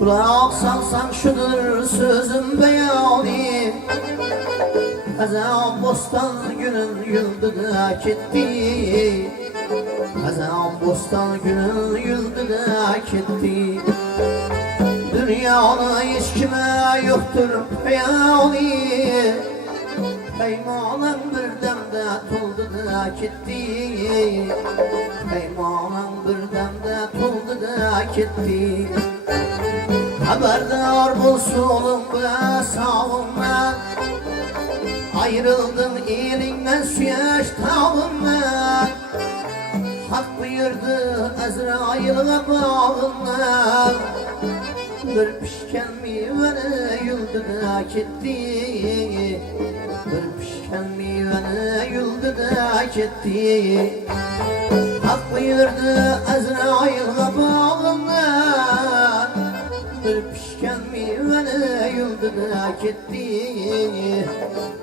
Kulak salsan şudur sözüm beyani. Hazan bostan günün yıldı da gitti. Hazan bostan günün yıldı da gitti. Dünyada hiç kime yoktur peyani. Peymanın bir demde tuldu da gitti. Peymanın bir demde tuldu da gitti. Haberdar bulsun be sağımdan. Ayrıldın elinden süyaş tağımdan. Hak buyurdu Azrail'e bağından. Bir pişken meyvene yıldı da gitti. Bir pişken meyvene yıldı da gitti. Hak buyurdu Azrail'e bağından. Bir pişken meyvene yıldı da gitti.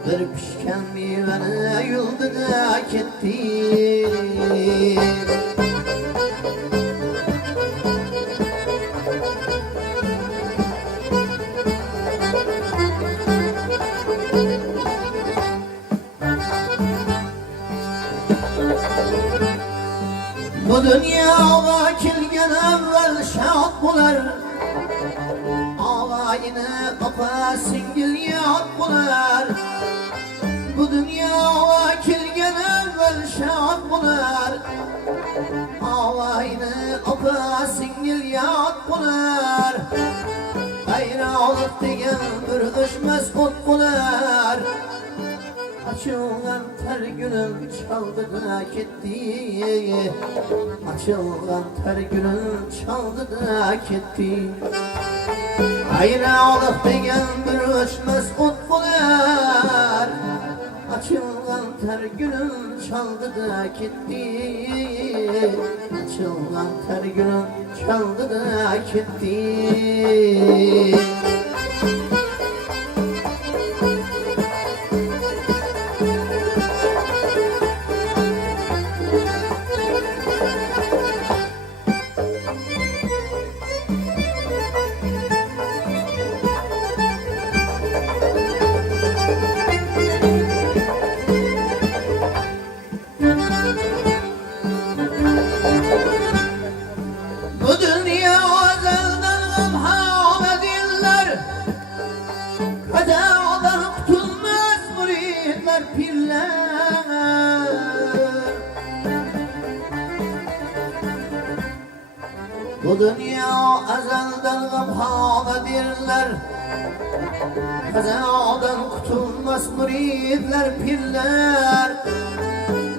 Bir pişken meyvene yıldı da gitti. Bu dünyaya kelgen evvel şad bular. Ağlayını apa singil yad bular. Bu dünyaya kelgen evvel şad bular. Ağlayını apa singil yad bular. Bayralık degen bir düşmez ot bular. Açılgan ter günüm çaldı da gitti. Açılgan ter günüm çaldı da gitti. Ayrılık degen bir ölçmez ot bular. Açılgan ter günüm çaldı da gitti. Açılgan ter günüm çaldı da gitti. Bu dünya ezelden gamhanedirler. Kazadan kutulmaz müridler pirler.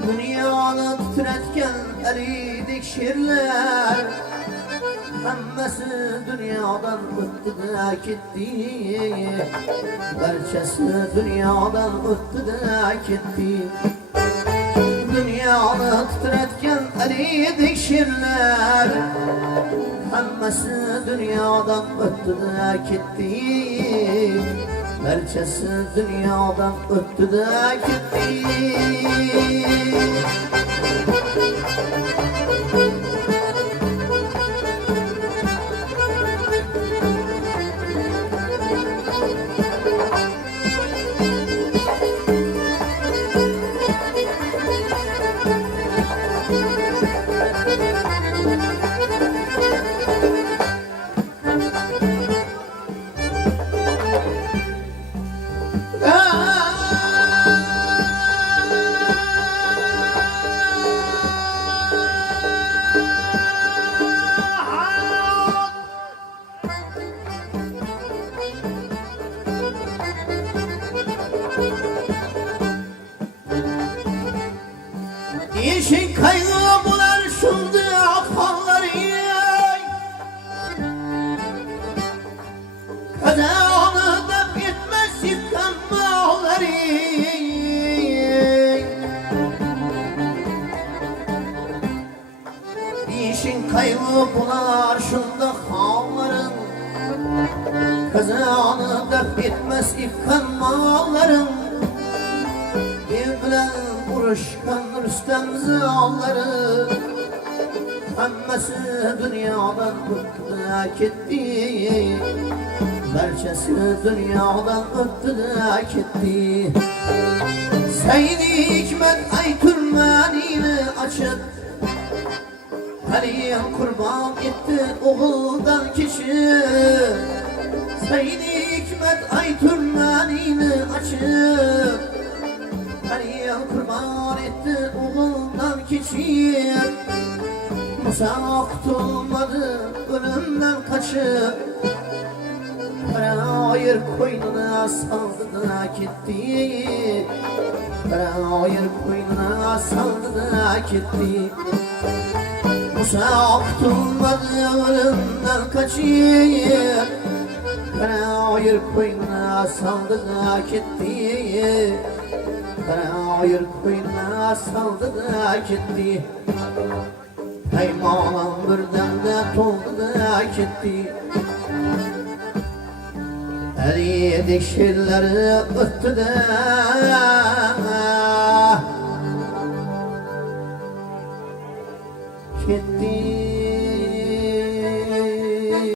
Dünyanı titretken eridik şirler. Hemmesi dünyadan öttü da gitti. Berçesi dünyadan öttü da gitti. Dünyanı titretken eridik şirler. Hemmesi dünyadan öttü da gitti. Berçesi dünyadan öttü da gitti. İşin kaygı bular şundu akanları. Kazanı da bitmez yıkanmaları. İşin kaygı bular şunda halların. Kazanı da bitmez yıkanmaların. Birbirine vuruşkan Rüstem zalları. hammasi dunyodan o'tdi-da ketdi. Barchasi dunyodan o'tdi-da ketdi. Said Hikmat ay turmanini ochib Haliyam qurbon etdi o'g'ildan kechib. Said Hikmat ay turmanini ochib Haliyam qurbon etdi o'g'ildan kechib. Musa qutulmadi o'limdan qochib Hayır koynuna saldı-da ketdi. Hayır koynuna saldı-da ketdi. Musa qutulmadı ölümden kaçıp Hayır koynuna saldı-da ketdi. Hayır koynuna saldı-da ketdi. Peymanam birden de toldu-da ketdi. Eridik şirleri öttü de